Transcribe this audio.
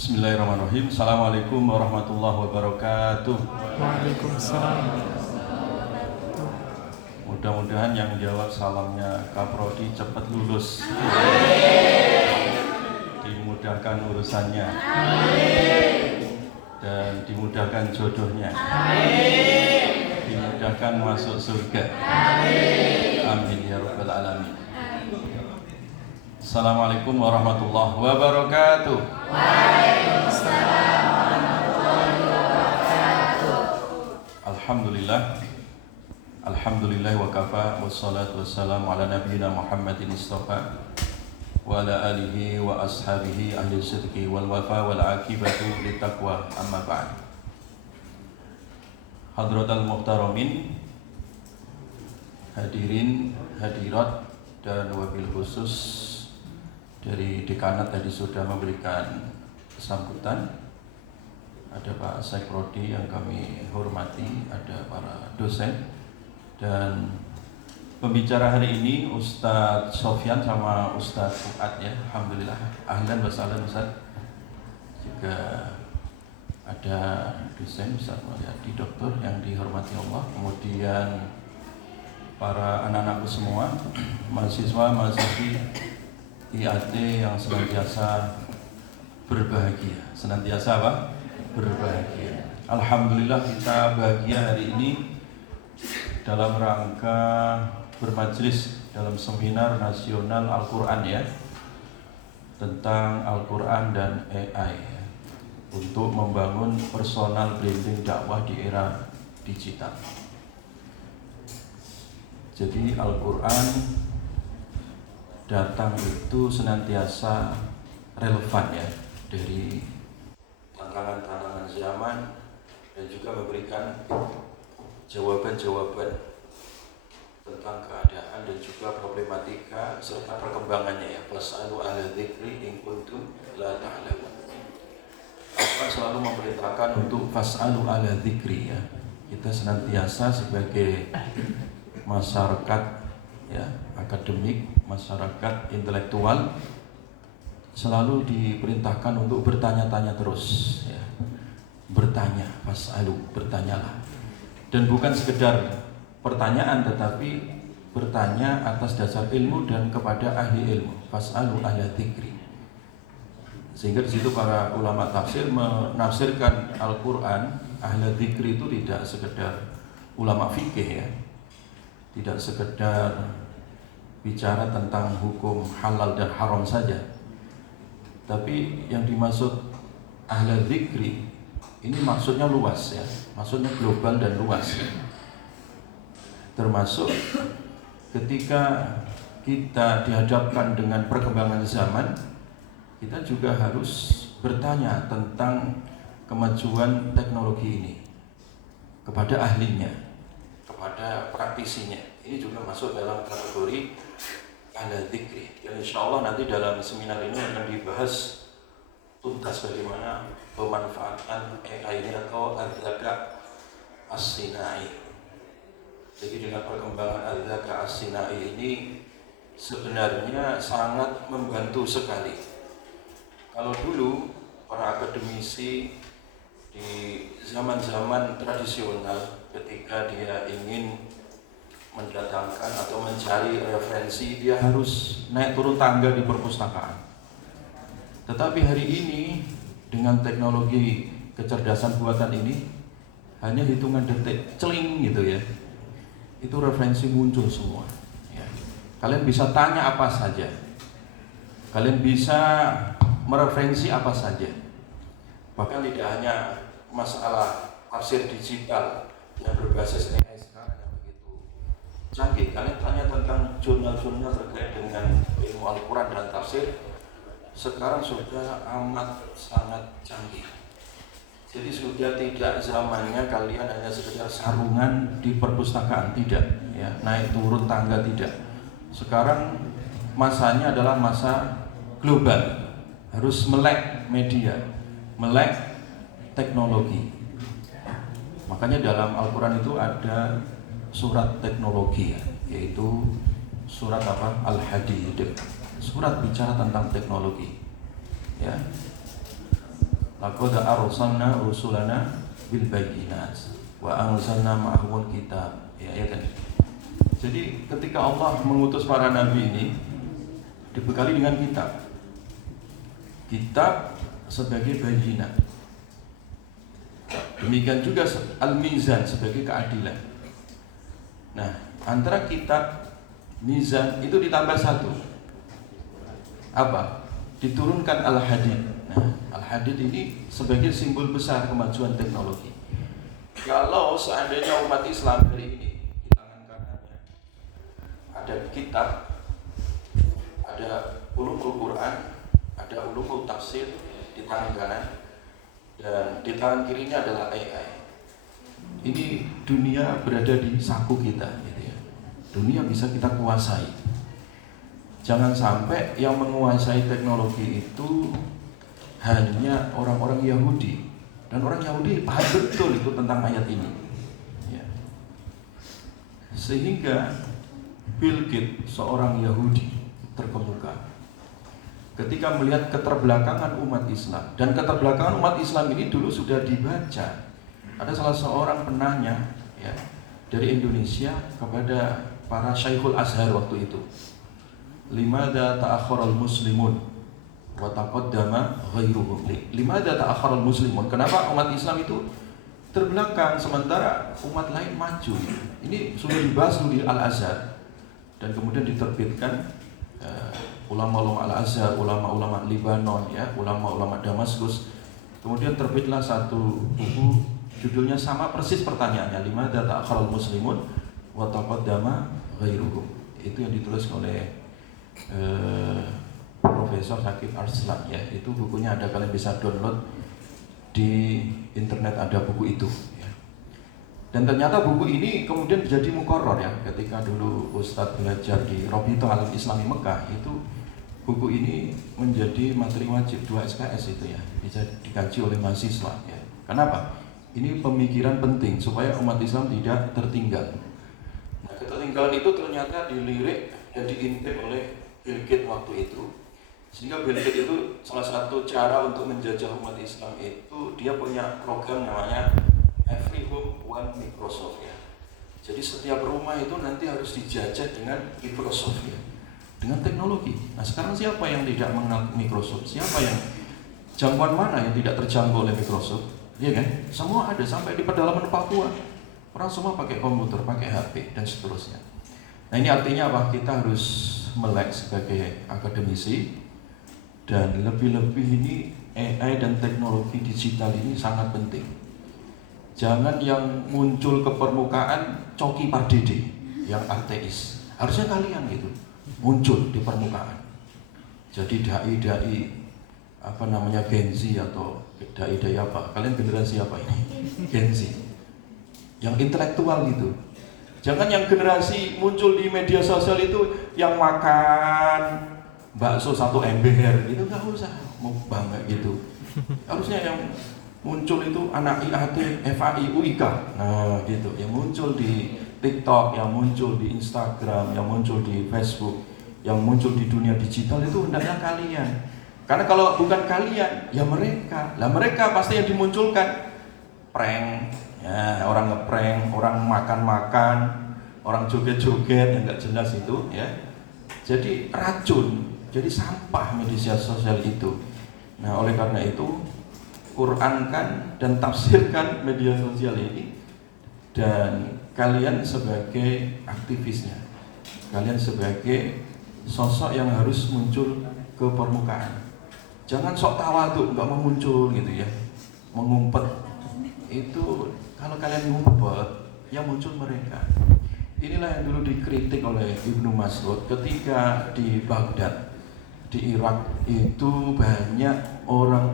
Bismillahirrahmanirrahim. Assalamualaikum warahmatullahi wabarakatuh. Waalaikumsalam. Mudah-mudahan yang jawab salamnya Kaprodi cepat lulus, dimudahkan urusannya, dan dimudahkan jodohnya, dimudahkan masuk surga. Amin ya rabbal alamin. Assalamualaikum warahmatullahi wabarakatuh. Waalaikumsalam warahmatullahi wabarakatuh. Alhamdulillah wa kafa wassalatu wassalamu ala nabiyyina Muhammadin istafa wa ala alihi wa ashabihi ahli sidqi wal wafa wal akibatu litaqwa amma ba'd. Hadratal muhtaramin, hadirin hadirat, dan wabil khusus dari dekanat tadi sudah memberikan sambutan. Ada Pak Sekrodi yang kami hormati, ada para dosen, dan pembicara hari ini Ustadz Sofyan sama Ustadz Fuad ya. Alhamdulillah, ahlan wa sahlan Ustadz. Juga ada dosen Ustadz Mulyadi Doktor yang dihormati Allah. Kemudian para anak-anakku semua, mahasiswa, mahasiswi IAD yang senantiasa berbahagia. Senantiasa apa? Berbahagia. Alhamdulillah kita bahagia hari ini dalam rangka bermajlis dalam seminar nasional Al-Quran ya, tentang Al-Quran dan AI ya, untuk membangun personal branding dakwah di era digital. Jadi Al-Quran datang itu senantiasa relevan ya, dari tantangan-tantangan zaman, dan juga memberikan jawaban-jawaban tentang keadaan dan juga problematika serta perkembangannya ya. Fas'alu ahla dzikri in kuntum la ta'lamun. Apa selalu memerintahkan untuk fas'alu ahla dzikri ya. Kita senantiasa sebagai masyarakat ya, akademik, masyarakat intelektual, selalu diperintahkan untuk bertanya-tanya terus ya. Bertanya, fas'alu, bertanyalah. Dan bukan sekedar pertanyaan, tetapi bertanya atas dasar ilmu dan kepada ahli ilmu. Fas'alu ahla dzikri. Sehingga di situ para ulama tafsir menafsirkan Al-Quran ahla dzikri itu tidak sekedar ulama fikih ya, tidak sekedar bicara tentang hukum halal dan haram saja, tapi yang dimaksud ahla dzikri ini maksudnya luas ya, maksudnya global dan luas ya. Termasuk ketika kita dihadapkan dengan perkembangan zaman, kita juga harus bertanya tentang kemajuan teknologi ini kepada ahlinya, kepada praktisinya. Ini juga masuk dalam kategori ahla dzikri. Dan insya Allah nanti dalam seminar ini akan dibahas tuntas bagaimana pemanfaatan AI ini atau al-dzaka as-sinai. Jadi dengan perkembangan al-dzaka as-sinai ini sebenarnya sangat membantu sekali. Kalau dulu para akademisi di zaman-zaman tradisional ketika dia ingin mendatangkan atau mencari referensi, dia harus naik turun tangga di perpustakaan. Tetapi hari ini dengan teknologi kecerdasan buatan ini, hanya hitungan detik, celing gitu ya, itu referensi muncul semua ya. Kalian bisa tanya apa saja, kalian bisa mereferensi apa saja. Bahkan tidak hanya masalah tafsir digital yang berbasis AI sekarang yang begitu canggih, kalian tanya tentang jurnal-jurnal terkait dengan ilmu Al-Quran dan tafsir, sekarang sudah amat sangat canggih. Jadi sudah tidak zamannya kalian hanya sekedar sarungan di perpustakaan, tidak ya, naik turun tangga, tidak. Sekarang masanya adalah masa global, harus melek media, melek teknologi. Makanya dalam Al-Quran itu ada surat teknologi ya, yaitu surat apa? Al-Hadid. Surat bicara tentang teknologi ya. laqad arsalna rusulana bil bayyinat wa anzalna ma'ahumul kitab. Ya kan. Jadi ketika Allah mengutus para nabi ini dibekali dengan kitab sebagai bayyinat. Demikian juga al-mizan sebagai keadilan. Nah, antara kitab mizan itu ditambah satu. Apa? Diturunkan al-hadid. Nah, al-hadid ini sebagai simbol besar kemajuan teknologi. Kalau seandainya umat Islam hari ini di tangan kanannya ada kitab, ada ulumul Quran, ada ulumul tafsir di tangan kanan, dan di tangan kirinya adalah AI. Ini dunia berada di saku kita, gitu ya. Dunia bisa kita kuasai. Jangan sampai yang menguasai teknologi itu hanya orang-orang Yahudi, dan orang Yahudi paham betul itu tentang ayat ini. Ya. Sehingga Bill Gates, seorang Yahudi terkemuka, ketika melihat keterbelakangan umat Islam, dan keterbelakangan umat Islam ini dulu sudah dibaca. Ada salah seorang penanya ya, dari Indonesia kepada para Syekhul Azhar waktu itu, limadha ta'akharal muslimun wa taqaddama ghairuhum. Limadha ta'akharal muslimun, kenapa umat Islam itu terbelakang sementara umat lain maju? Ini sudah dibahas di Al-Azhar dan kemudian diterbitkan ulama-ulama Al-Azhar, ulama-ulama Libanon ya, ulama-ulama Damaskus. Kemudian terbitlah satu buku, judulnya sama persis pertanyaannya, limadha ta'akharal muslimun wa taqaddama ghairuhum. Itu yang ditulis oleh Profesor Syakib Arslan ya. Itu bukunya ada, kalian bisa download di internet, ada buku itu ya. Dan ternyata buku ini kemudian menjadi muqarrar ya. Ketika dulu Ustadz belajar di Rabithah Alam Islami Mekah, itu buku ini menjadi materi wajib 2 SKS itu ya, bisa dikaji oleh mahasiswa ya. Kenapa? Ini pemikiran penting supaya umat Islam tidak tertinggal. Nah, ketertinggalan itu ternyata dilirik dan diintip oleh Bill Gates waktu itu. Sehingga Bill Gates itu salah satu cara untuk menjajah umat Islam itu dia punya program namanya Every Home One Microsoft ya. Jadi setiap rumah itu nanti harus dijajah dengan Microsoft ya, dengan teknologi. Nah sekarang siapa yang tidak mengenal Microsoft? Siapa yang, jangkauan mana yang tidak terjangkau oleh Microsoft? Iya kan? Semua ada, sampai di pedalaman Papua. Orang semua pakai komputer, pakai HP dan seterusnya. Nah ini artinya apa? Kita harus melek sebagai akademisi, dan lebih-lebih ini AI dan teknologi digital ini sangat penting. Jangan yang muncul ke permukaan Coki Pardede yang ateis. Harusnya kalian gitu muncul di permukaan. Jadi dai-dai apa namanya Gen Z atau dai-dai apa? Kalian generasi apa ini? Gen Z. Yang intelektual gitu. Jangan yang generasi muncul di media sosial itu yang makan bakso 1 ember gitu, nggak usah mau bangga gitu. Harusnya yang muncul itu anak IAT, FAI, UIK, nah gitu, yang muncul di TikTok, yang muncul di Instagram, yang muncul di Facebook, yang muncul di dunia digital itu hendaknya kalian. Karena kalau bukan kalian, ya mereka. Lah mereka pasti yang dimunculkan prank, ya orang ngeprank, orang makan-makan, orang joget-joget yang nggak jelas itu, ya. Jadi racun. Jadi sampah media sosial itu. Nah oleh karena itu Qurankan dan tafsirkan media sosial ini, dan kalian sebagai aktivisnya, kalian sebagai sosok yang harus muncul ke permukaan. Jangan sok tawaduk, nggak mau muncul gitu ya, mengumpet. Itu kalau kalian ngumpet, yang muncul mereka. Inilah yang dulu dikritik oleh Ibnu Mas'ud ketika di Baghdad, di Irak itu banyak orang